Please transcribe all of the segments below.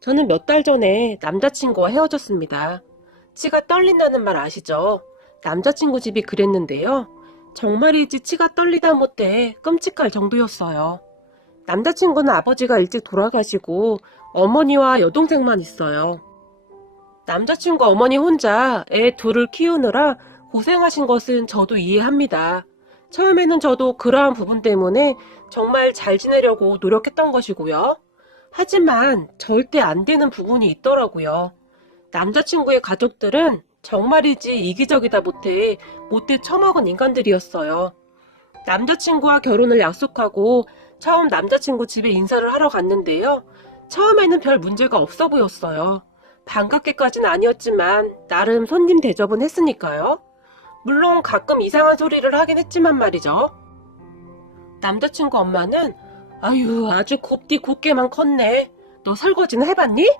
저는 몇 달 전에 남자친구와 헤어졌습니다. 치가 떨린다는 말 아시죠? 남자친구 집이 그랬는데요. 정말이지 치가 떨리다 못해 끔찍할 정도였어요. 남자친구는 아버지가 일찍 돌아가시고 어머니와 여동생만 있어요. 남자친구 어머니 혼자 애 둘을 키우느라 고생하신 것은 저도 이해합니다. 처음에는 저도 그러한 부분 때문에 정말 잘 지내려고 노력했던 것이고요. 하지만 절대 안 되는 부분이 있더라고요. 남자친구의 가족들은 정말이지 이기적이다 못해 처먹은 인간들이었어요. 남자친구와 결혼을 약속하고 처음 남자친구 집에 인사를 하러 갔는데요. 처음에는 별 문제가 없어 보였어요. 반갑게까지는 아니었지만 나름 손님 대접은 했으니까요. 물론 가끔 이상한 소리를 하긴 했지만 말이죠. 남자친구 엄마는 아유 아주 곱디 곱게만 컸네. 너 설거지는 해봤니?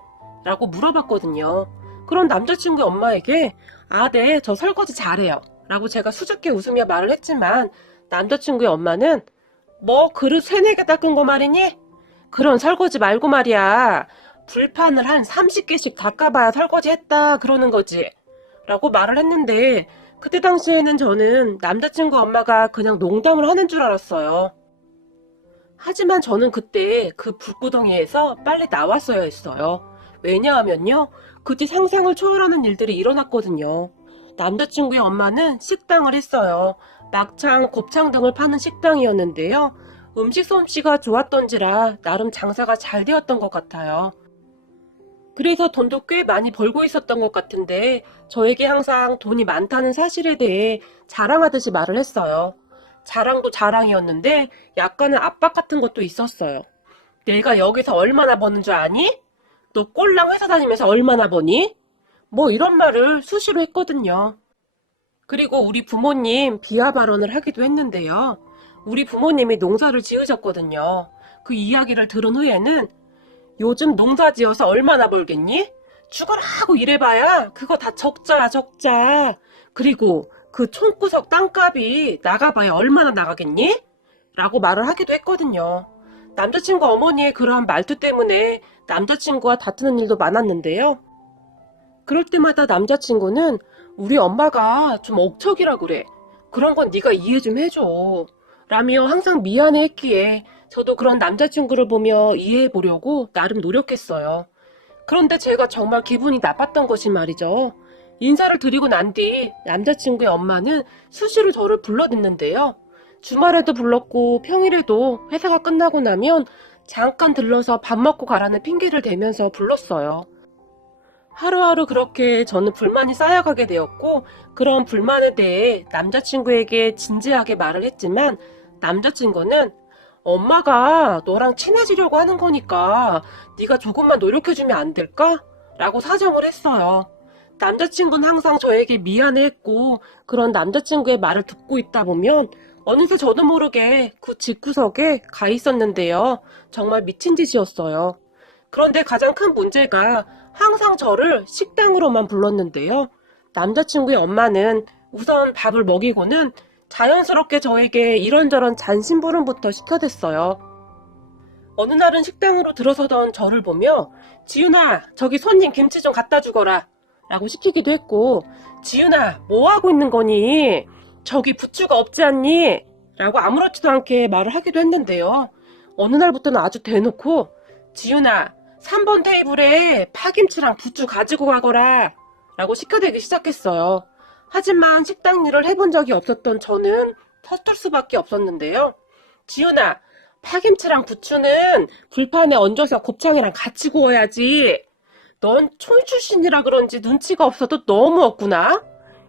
라고 물어봤거든요. 그런 남자친구 엄마에게 아 네 저 설거지 잘해요 라고 제가 수줍게 웃으며 말을 했지만 남자친구의 엄마는 뭐 그릇 세네 개 닦은 거 말이니? 그런 설거지 말고 말이야. 불판을 한 30개씩 닦아봐야 설거지 했다 그러는 거지 라고 말을 했는데 그때 당시에는 저는 남자친구 엄마가 그냥 농담을 하는 줄 알았어요. 하지만 저는 그때 그 불구덩이에서 빨리 나왔어야 했어요. 왜냐하면요. 그때 상상을 초월하는 일들이 일어났거든요. 남자친구의 엄마는 식당을 했어요. 막창, 곱창 등을 파는 식당이었는데요. 음식 솜씨가 좋았던지라 나름 장사가 잘 되었던 것 같아요. 그래서 돈도 꽤 많이 벌고 있었던 것 같은데 저에게 항상 돈이 많다는 사실에 대해 자랑하듯이 말을 했어요. 자랑도 자랑이었는데 약간의 압박 같은 것도 있었어요. 내가 여기서 얼마나 버는 줄 아니? 너 꼴랑 회사 다니면서 얼마나 버니? 뭐 이런 말을 수시로 했거든요. 그리고 우리 부모님 비하 발언을 하기도 했는데요. 우리 부모님이 농사를 지으셨거든요. 그 이야기를 들은 후에는 요즘 농사 지어서 얼마나 벌겠니? 죽으라고 일해봐야 그거 다 적자. 그리고 그 촌구석 땅값이 나가봐야 얼마나 나가겠니? 라고 말을 하기도 했거든요. 남자친구 어머니의 그러한 말투 때문에 남자친구와 다투는 일도 많았는데요. 그럴 때마다 남자친구는 우리 엄마가 좀 억척이라 그래. 그런 건 네가 이해 좀 해줘. 라며 항상 미안해 했기에 저도 그런 남자친구를 보며 이해해 보려고 나름 노력했어요. 그런데 제가 정말 기분이 나빴던 것이 말이죠. 인사를 드리고 난 뒤 남자친구의 엄마는 수시로 저를 불러댔는데요. 주말에도 불렀고 평일에도 회사가 끝나고 나면 잠깐 들러서 밥 먹고 가라는 핑계를 대면서 불렀어요. 하루하루 그렇게 저는 불만이 쌓여가게 되었고 그런 불만에 대해 남자친구에게 진지하게 말을 했지만 남자친구는 엄마가 너랑 친해지려고 하는 거니까 네가 조금만 노력해주면 안 될까? 라고 사정을 했어요. 남자친구는 항상 저에게 미안해했고 그런 남자친구의 말을 듣고 있다 보면 어느새 저도 모르게 그 집구석에 가 있었는데요. 정말 미친 짓이었어요. 그런데 가장 큰 문제가 항상 저를 식당으로만 불렀는데요. 남자친구의 엄마는 우선 밥을 먹이고는 자연스럽게 저에게 이런저런 잔심부름부터 시켜댔어요. 어느 날은 식당으로 들어서던 저를 보며 지윤아 저기 손님 김치 좀 갖다 주거라 라고 시키기도 했고 지윤아 뭐하고 있는 거니? 저기 부추가 없지 않니? 라고 아무렇지도 않게 말을 하기도 했는데요. 어느 날부터는 아주 대놓고 지윤아 3번 테이블에 파김치랑 부추 가지고 가거라 라고 시켜대기 시작했어요. 하지만 식당 일을 해본 적이 없었던 저는 서툴 수밖에 없었는데요. 지윤아 파김치랑 부추는 불판에 얹어서 곱창이랑 같이 구워야지. 넌 촌 출신이라 그런지 눈치가 없어도 너무 없구나.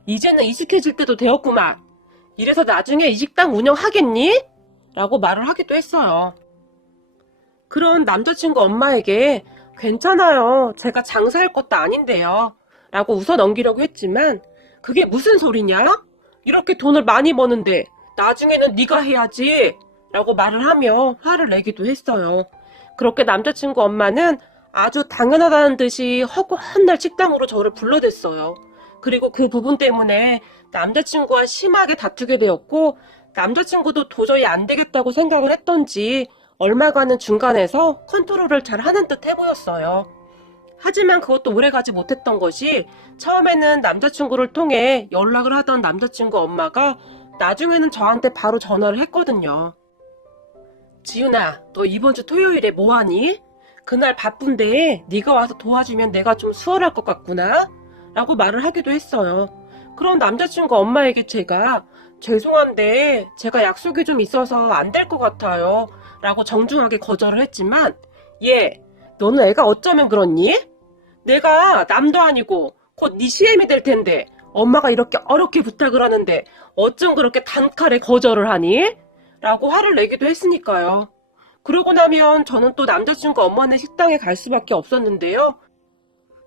이제는 익숙해질 때도 되었구만. 이래서 나중에 이 식당 운영하겠니? 라고 말을 하기도 했어요. 그런 남자친구 엄마에게 괜찮아요. 제가 장사할 것도 아닌데요. 라고 웃어 넘기려고 했지만 그게 무슨 소리냐? 이렇게 돈을 많이 버는데 나중에는 네가 해야지. 라고 말을 하며 화를 내기도 했어요. 그렇게 남자친구 엄마는 아주 당연하다는 듯이 허구한 식당으로 저를 불러댔어요. 그리고 그 부분 때문에 남자친구와 심하게 다투게 되었고 남자친구도 도저히 안 되겠다고 생각을 했던지 얼마간은 중간에서 컨트롤을 잘 하는 듯 해보였어요. 하지만 그것도 오래가지 못했던 것이 처음에는 남자친구를 통해 연락을 하던 남자친구 엄마가 나중에는 저한테 바로 전화를 했거든요. 지윤아, 너 이번 주 토요일에 뭐하니? 그날 바쁜데 네가 와서 도와주면 내가 좀 수월할 것 같구나? 라고 말을 하기도 했어요. 그럼 남자친구 엄마에게 제가 죄송한데 제가 약속이 좀 있어서 안 될 것 같아요. 라고 정중하게 거절을 했지만 얘, 너는 애가 어쩌면 그렇니? 내가 남도 아니고 곧 네 시엠이 될 텐데 엄마가 이렇게 어렵게 부탁을 하는데 어쩜 그렇게 단칼에 거절을 하니? 라고 화를 내기도 했으니까요. 그러고 나면 저는 또 남자친구 엄마네 식당에 갈 수밖에 없었는데요.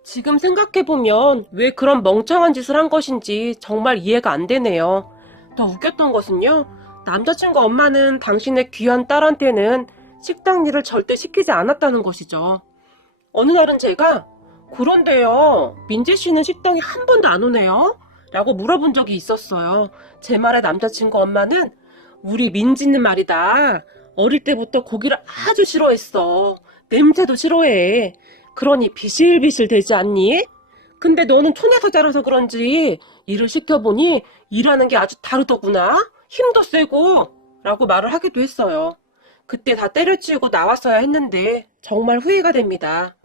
지금 생각해보면 왜 그런 멍청한 짓을 한 것인지 정말 이해가 안 되네요. 더 웃겼던 것은요. 남자친구 엄마는 당신의 귀한 딸한테는 식당 일을 절대 시키지 않았다는 것이죠. 어느 날은 제가 그런데요, 민재 씨는 식당에 한 번도 안 오네요? 라고 물어본 적이 있었어요. 제 말에 남자친구 엄마는 우리 민지는 말이다. 어릴 때부터 고기를 아주 싫어했어. 냄새도 싫어해. 그러니 비실비실 되지 않니? 근데 너는 촌에서 자라서 그런지 일을 시켜보니 일하는 게 아주 다르더구나. 힘도 세고 라고 말을 하기도 했어요. 그때 다 때려치우고 나왔어야 했는데 정말 후회가 됩니다.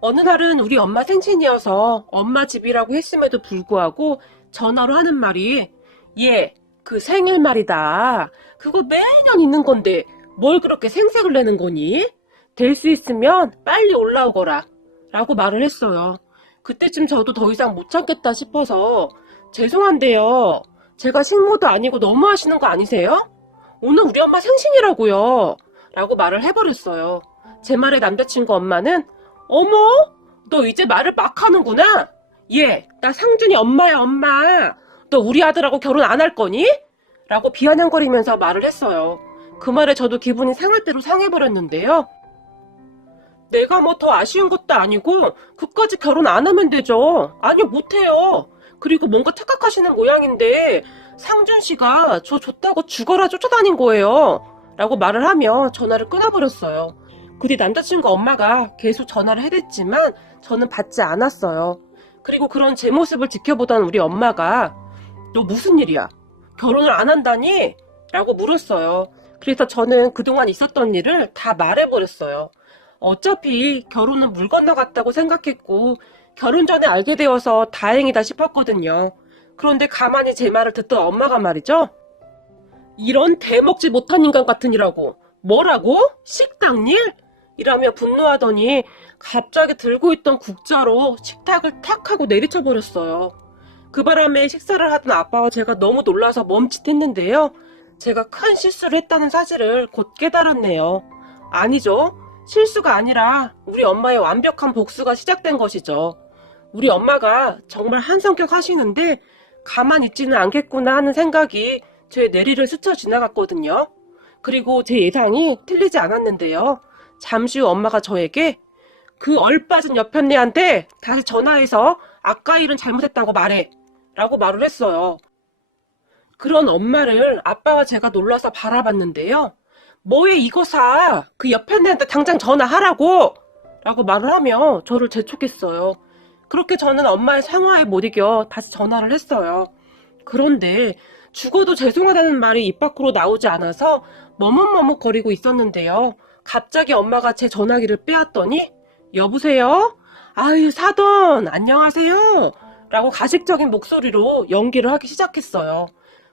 어느 날은 우리 엄마 생신이어서 엄마 집이라고 했음에도 불구하고 전화로 하는 말이 얘, 그 생일 말이다. 그거 매년 있는 건데 뭘 그렇게 생색을 내는 거니? 될 수 있으면 빨리 올라오거라. 라고 말을 했어요. 그때쯤 저도 더 이상 못 참겠다 싶어서 죄송한데요. 제가 식모도 아니고 너무 하시는 거 아니세요? 오늘 우리 엄마 생신이라고요. 라고 말을 해버렸어요. 제 말에 남자친구 엄마는 어머, 너 이제 말을 막 하는구나. 얘, 나 상준이 엄마야, 엄마. 너 우리 아들하고 결혼 안 할 거니? 라고 비아냥거리면서 말을 했어요. 그 말에 저도 기분이 상할 대로 상해버렸는데요. 내가 뭐 더 아쉬운 것도 아니고 그까지 결혼 안 하면 되죠. 아니요, 못해요. 그리고 뭔가 착각하시는 모양인데 상준 씨가 저 좋다고 죽어라 쫓아다닌 거예요. 라고 말을 하며 전화를 끊어버렸어요. 그 뒤 남자친구 엄마가 계속 전화를 해댔지만 저는 받지 않았어요. 그리고 그런 제 모습을 지켜보던 우리 엄마가 너 무슨 일이야? 결혼을 안 한다니? 라고 물었어요. 그래서 저는 그동안 있었던 일을 다 말해버렸어요. 어차피 결혼은 물 건너갔다고 생각했고 결혼 전에 알게 되어서 다행이다 싶었거든요. 그런데 가만히 제 말을 듣던 엄마가 말이죠. 이런 대먹지 못한 인간 같으니라고. 뭐라고? 식당 일? 이라며 분노하더니 갑자기 들고 있던 국자로 식탁을 탁 하고 내리쳐버렸어요. 그 바람에 식사를 하던 아빠와 제가 너무 놀라서 멈칫했는데요. 제가 큰 실수를 했다는 사실을 곧 깨달았네요. 아니죠. 실수가 아니라 우리 엄마의 완벽한 복수가 시작된 것이죠. 우리 엄마가 정말 한성격 하시는데 가만히 있지는 않겠구나 하는 생각이 제 뇌리를 스쳐 지나갔거든요. 그리고 제 예상이 틀리지 않았는데요. 잠시 후 엄마가 저에게 그 얼빠진 여편네한테 다시 전화해서 아까 일은 잘못했다고 말해 라고 말을 했어요. 그런 엄마를 아빠와 제가 놀라서 바라봤는데요. 뭐해 이거 사. 그 여편네한테 당장 전화하라고 라고 말을 하며 저를 재촉했어요. 그렇게 저는 엄마의 상화에 못 이겨 다시 전화를 했어요. 그런데 죽어도 죄송하다는 말이 입 밖으로 나오지 않아서 머뭇머뭇거리고 있었는데요. 갑자기 엄마가 제 전화기를 빼앗더니 여보세요? 아유 사돈 안녕하세요 라고 가식적인 목소리로 연기를 하기 시작했어요.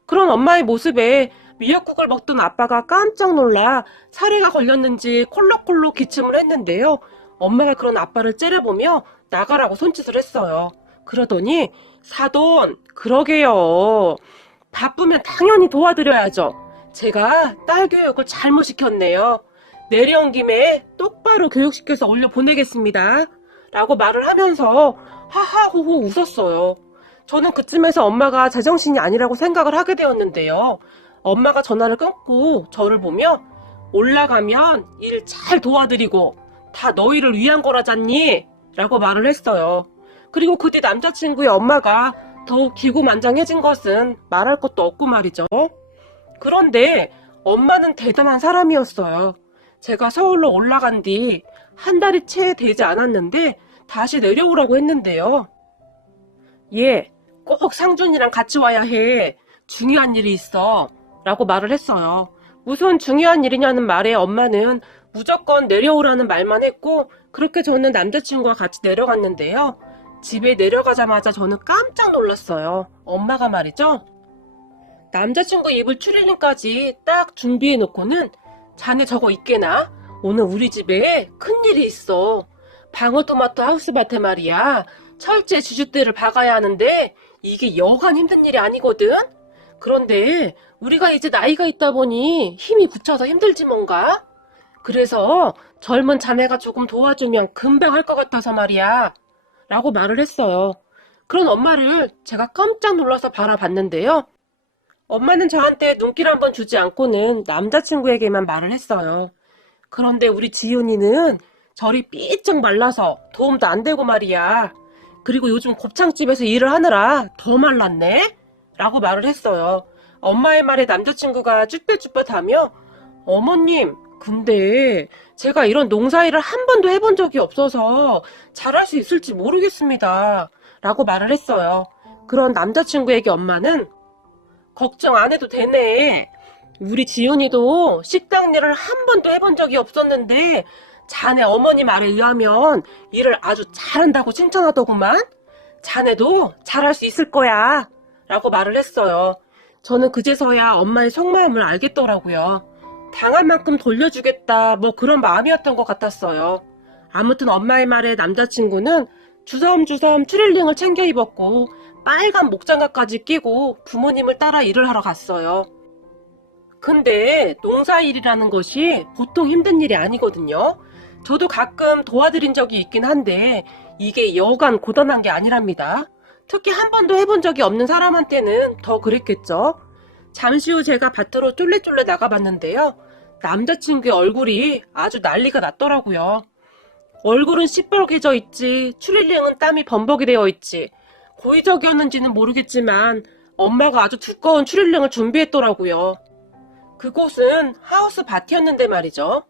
그런 엄마의 모습에 미역국을 먹던 아빠가 깜짝 놀라 사례가 걸렸는지 콜록콜록 기침을 했는데요. 엄마가 그런 아빠를 째려보며 나가라고 손짓을 했어요. 그러더니 사돈 그러게요. 바쁘면 당연히 도와드려야죠. 제가 딸 교육을 잘못 시켰네요. 내려온 김에 똑바로 교육시켜서 올려보내겠습니다. 라고 말을 하면서 하하호호 웃었어요. 저는 그쯤에서 엄마가 제정신이 아니라고 생각을 하게 되었는데요. 엄마가 전화를 끊고 저를 보며 올라가면 일 잘 도와드리고 다 너희를 위한 거라잖니? 라고 말을 했어요. 그리고 그 뒤 남자친구의 엄마가 더욱 기고만장해진 것은 말할 것도 없고 말이죠. 그런데 엄마는 대단한 사람이었어요. 제가 서울로 올라간 뒤 한 달이 채 되지 않았는데 다시 내려오라고 했는데요. 얘, 꼭 상준이랑 같이 와야 해. 중요한 일이 있어. 라고 말을 했어요. 무슨 중요한 일이냐는 말에 엄마는 무조건 내려오라는 말만 했고, 그렇게 저는 남자친구와 같이 내려갔는데요. 집에 내려가자마자 저는 깜짝 놀랐어요. 엄마가 말이죠. 남자친구 입을 추리닝까지 딱 준비해 놓고는 자네 저거 있게나? 오늘 우리 집에 큰일이 있어. 방울토마토 하우스밭에 말이야. 철제 주춧대를 박아야 하는데 이게 여간 힘든 일이 아니거든? 그런데 우리가 이제 나이가 있다 보니 힘이 굳혀서 힘들지 뭔가? 그래서 젊은 자네가 조금 도와주면 금방 할 것 같아서 말이야. 라고 말을 했어요. 그런 엄마를 제가 깜짝 놀라서 바라봤는데요. 엄마는 저한테 눈길 한번 주지 않고는 남자친구에게만 말을 했어요. 그런데 우리 지윤이는 저리 삐쩍 말라서 도움도 안 되고 말이야. 그리고 요즘 곱창집에서 일을 하느라 더 말랐네? 라고 말을 했어요. 엄마의 말에 남자친구가 쭈뼛쭈뼛하며 어머님, 근데 제가 이런 농사일을 한 번도 해본 적이 없어서 잘할 수 있을지 모르겠습니다. 라고 말을 했어요. 그런 남자친구에게 엄마는 걱정 안 해도 되네. 우리 지훈이도 식당 일을 한 번도 해본 적이 없었는데 자네 어머니 말에 의하면 일을 아주 잘한다고 칭찬하더구만. 자네도 잘할 수 있을 거야. 라고 말을 했어요. 저는 그제서야 엄마의 속마음을 알겠더라고요. 당한 만큼 돌려주겠다 뭐 그런 마음이었던 것 같았어요. 아무튼 엄마의 말에 남자친구는 주섬주섬 추릴링을 챙겨 입었고 빨간 목장갑까지 끼고 부모님을 따라 일을 하러 갔어요. 근데 농사일이라는 것이 보통 힘든 일이 아니거든요. 저도 가끔 도와드린 적이 있긴 한데 이게 여간 고단한 게 아니랍니다. 특히 한 번도 해본 적이 없는 사람한테는 더 그랬겠죠. 잠시 후 제가 밭으로 쫄래쫄래 나가봤는데요. 남자친구의 얼굴이 아주 난리가 났더라고요. 얼굴은 시뻘개져 있지, 추릴링은 땀이 범벅이 되어 있지. 고의적이었는지는 모르겠지만 엄마가 아주 두꺼운 추릴링을 준비했더라고요. 그곳은 하우스 밭이었는데 말이죠.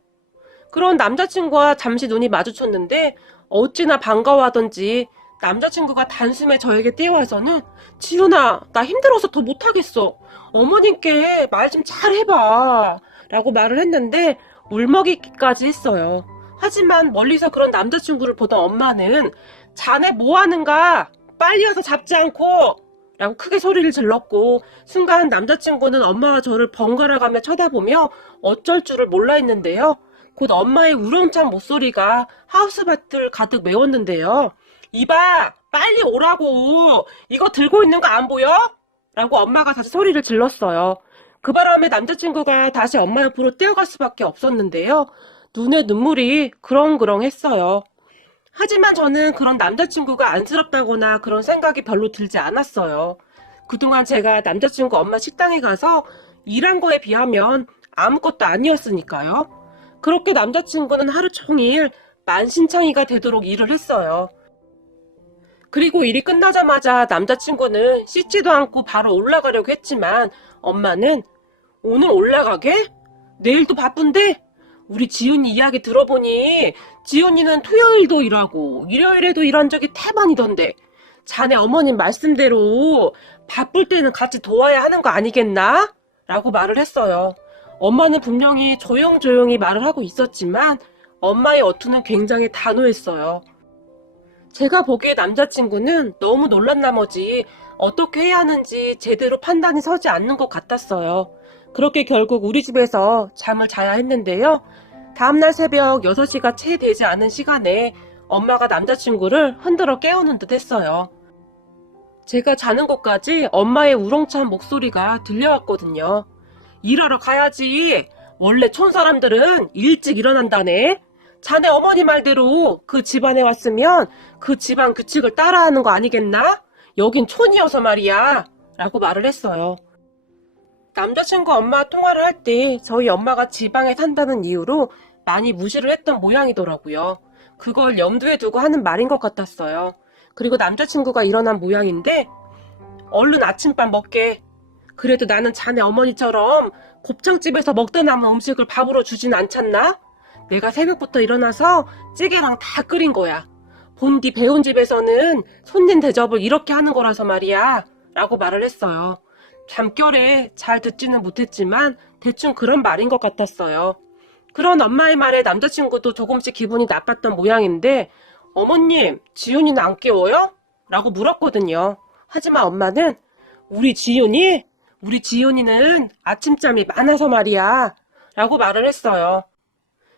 그런 남자친구와 잠시 눈이 마주쳤는데 어찌나 반가워하던지 남자친구가 단숨에 저에게 뛰어와서는 지훈아, 나 힘들어서 더 못하겠어. 어머님께 말 좀 잘해봐. 라고 말을 했는데 울먹이기까지 했어요. 하지만 멀리서 그런 남자친구를 보던 엄마는 자네 뭐하는가? 빨리 와서 잡지 않고! 라고 크게 소리를 질렀고 순간 남자친구는 엄마와 저를 번갈아가며 쳐다보며 어쩔 줄을 몰라 했는데요. 곧 엄마의 우렁찬 목소리가 하우스밭을 가득 메웠는데요. 이봐! 빨리 오라고! 이거 들고 있는 거 안 보여? 라고 엄마가 다시 소리를 질렀어요. 그 바람에 남자친구가 다시 엄마 옆으로 뛰어갈 수밖에 없었는데요. 눈에 눈물이 그렁그렁 했어요. 하지만 저는 그런 남자친구가 안쓰럽다거나 그런 생각이 별로 들지 않았어요. 그동안 제가 남자친구 엄마 식당에 가서 일한 거에 비하면 아무것도 아니었으니까요. 그렇게 남자친구는 하루 종일 만신창이가 되도록 일을 했어요. 그리고 일이 끝나자마자 남자친구는 씻지도 않고 바로 올라가려고 했지만 엄마는 오늘 올라가게? 내일도 바쁜데? 우리 지훈이 이야기 들어보니 지훈이는 토요일도 일하고 일요일에도 일한 적이 태반이던데 자네 어머님 말씀대로 바쁠 때는 같이 도와야 하는 거 아니겠나? 라고 말을 했어요. 엄마는 분명히 조용조용히 말을 하고 있었지만 엄마의 어투는 굉장히 단호했어요. 제가 보기에 남자친구는 너무 놀란 나머지 어떻게 해야 하는지 제대로 판단이 서지 않는 것 같았어요. 그렇게 결국 우리 집에서 잠을 자야 했는데요. 다음날 새벽 6시가 채 되지 않은 시간에 엄마가 남자친구를 흔들어 깨우는 듯 했어요. 제가 자는 곳까지 엄마의 우렁찬 목소리가 들려왔거든요. 일하러 가야지. 원래 촌사람들은 일찍 일어난다네. 자네 어머니 말대로 그 집안에 왔으면 그 집안 규칙을 따라하는 거 아니겠나? 여긴 촌이어서 말이야. 라고 말을 했어요. 남자친구 엄마 통화를 할 때 저희 엄마가 지방에 산다는 이유로 많이 무시를 했던 모양이더라고요. 그걸 염두에 두고 하는 말인 것 같았어요. 그리고 남자친구가 일어난 모양인데 얼른 아침밥 먹게. 그래도 나는 자네 어머니처럼 곱창집에서 먹다 남은 음식을 밥으로 주진 않잖나? 내가 새벽부터 일어나서 찌개랑 다 끓인 거야. 본디 배운 집에서는 손님 대접을 이렇게 하는 거라서 말이야. 라고 말을 했어요. 잠결에 잘 듣지는 못했지만 대충 그런 말인 것 같았어요. 그런 엄마의 말에 남자친구도 조금씩 기분이 나빴던 모양인데 어머님, 지훈이는 안 깨워요? 라고 물었거든요. 하지만 엄마는 우리 지훈이는 아침잠이 많아서 말이야. 라고 말을 했어요.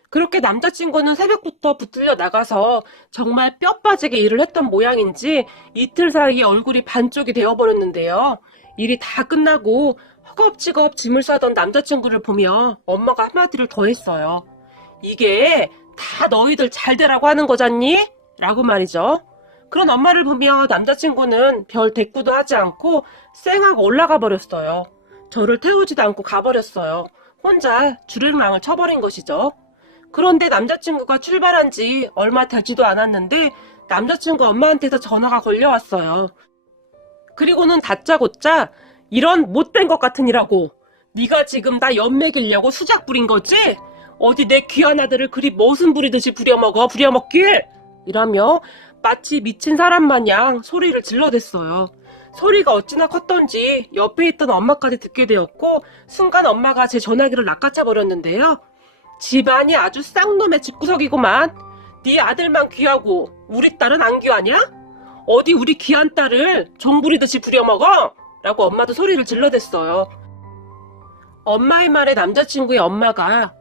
그렇게 남자친구는 새벽부터 붙들려 나가서 정말 뼈 빠지게 일을 했던 모양인지 이틀 사이에 얼굴이 반쪽이 되어버렸는데요. 일이 다 끝나고 허겁지겁 짐을 싸던 남자친구를 보며 엄마가 한마디를 더 했어요. 이게 다 너희들 잘 되라고 하는 거잖니? 라고 말이죠. 그런 엄마를 보며 남자친구는 별 대꾸도 하지 않고 쌩하고 올라가 버렸어요. 저를 태우지도 않고 가버렸어요. 혼자 주랭랑을 쳐버린 것이죠. 그런데 남자친구가 출발한 지 얼마 되지도 않았는데 남자친구 엄마한테서 전화가 걸려왔어요. 그리고는 다짜고짜 이런 못된 것 같으니라고. 네가 지금 나 연맥이려고 수작 부린 거지? 어디 내 귀한 아들을 그리 머슴 부리듯이 부려먹길? 이라며 마치 미친 사람 마냥 소리를 질러댔어요. 소리가 어찌나 컸던지 옆에 있던 엄마까지 듣게 되었고 순간 엄마가 제 전화기를 낚아차 버렸는데요. 집안이 아주 쌍놈의 집구석이구만. 네 아들만 귀하고 우리 딸은 안 귀하냐? 어디 우리 귀한 딸을 종부리듯이 부려먹어? 라고 엄마도 소리를 질러댔어요. 엄마의 말에 남자친구의 엄마가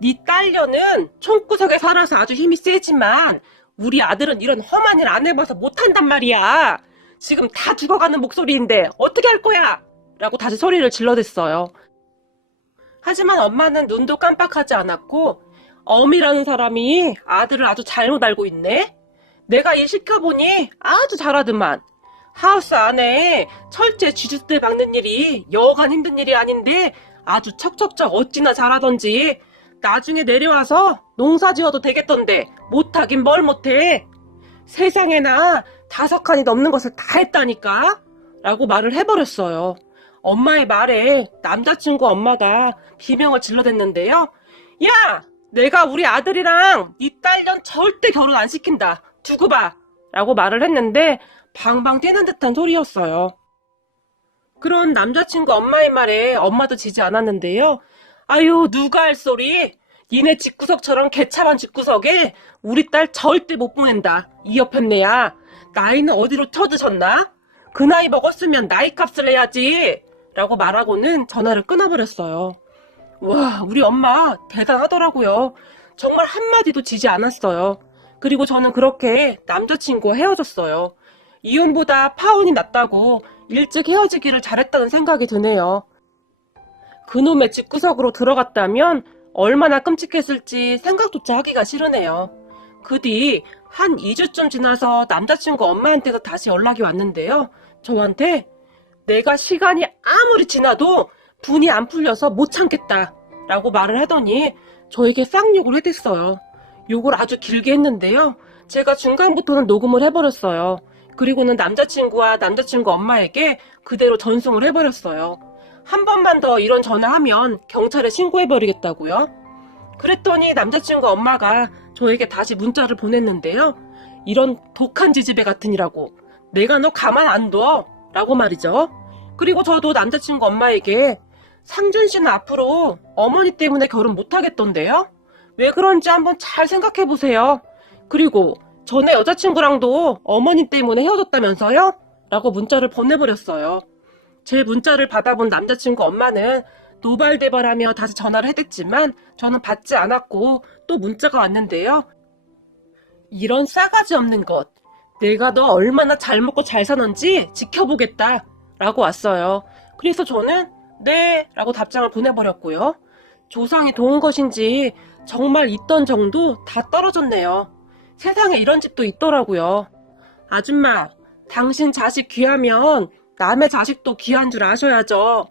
네 딸녀는 총구석에 살아서 아주 힘이 세지만 우리 아들은 이런 험한 일 안 해봐서 못한단 말이야. 지금 다 죽어가는 목소리인데 어떻게 할 거야? 라고 다시 소리를 질러댔어요. 하지만 엄마는 눈도 깜빡하지 않았고 엄이라는 사람이 아들을 아주 잘못 알고 있네. 내가 일 시켜보니 아주 잘하더만. 하우스 안에 철제 쥐주대 박는 일이 여간 힘든 일이 아닌데 아주 척척척 어찌나 잘하던지. 나중에 내려와서 농사 지어도 되겠던데 못하긴 뭘 못해. 세상에나 5칸이 넘는 것을 다 했다니까? 라고 말을 해버렸어요. 엄마의 말에 남자친구 엄마가 비명을 질러댔는데요. 야! 내가 우리 아들이랑 네 딸년 절대 결혼 안 시킨다. 두고 봐. 라고 말을 했는데 방방 뛰는 듯한 소리였어요. 그런 남자친구 엄마의 말에 엄마도 지지 않았는데요. 아유, 누가 할 소리? 니네 집구석처럼 개차반 집구석에 우리 딸 절대 못 보낸다. 이 옆편네야. 나이는 어디로 쳐드셨나? 그 나이 먹었으면 나이 값을 해야지. 라고 말하고는 전화를 끊어버렸어요. 와, 우리 엄마 대단하더라고요. 정말 한마디도 지지 않았어요. 그리고 저는 그렇게 남자친구와 헤어졌어요. 이혼보다 파혼이 낫다고 일찍 헤어지기를 잘했다는 생각이 드네요. 그놈의 집구석으로 들어갔다면 얼마나 끔찍했을지 생각조차 하기가 싫으네요. 그 뒤 한 2주쯤 지나서 남자친구 엄마한테서 다시 연락이 왔는데요. 저한테 내가 시간이 아무리 지나도 분이 안 풀려서 못 참겠다 라고 말을 하더니 저에게 쌍욕을 해댔어요. 욕을 아주 길게 했는데요. 제가 중간부터는 녹음을 해버렸어요. 그리고는 남자친구와 남자친구 엄마에게 그대로 전송을 해버렸어요. 한 번만 더 이런 전화하면 경찰에 신고해버리겠다고요. 그랬더니 남자친구 엄마가 저에게 다시 문자를 보냈는데요. 이런 독한 지지배 같으니라고. 내가 너 가만 안 둬. 라고 말이죠. 그리고 저도 남자친구 엄마에게 상준 씨는 앞으로 어머니 때문에 결혼 못하겠던데요? 왜 그런지 한번 잘 생각해보세요. 그리고 전에 여자친구랑도 어머니 때문에 헤어졌다면서요? 라고 문자를 보내버렸어요. 제 문자를 받아본 남자친구 엄마는 노발대발하며 다시 전화를 해댔지만 저는 받지 않았고 또 문자가 왔는데요. 이런 싸가지 없는 것. 내가 너 얼마나 잘 먹고 잘 사는지 지켜보겠다. 라고 왔어요. 그래서 저는 네 라고 답장을 보내버렸고요. 조상이 도운 것인지 정말 있던 정도 다 떨어졌네요. 세상에 이런 집도 있더라고요. 아줌마, 당신 자식 귀하면 남의 자식도 귀한 줄 아셔야죠.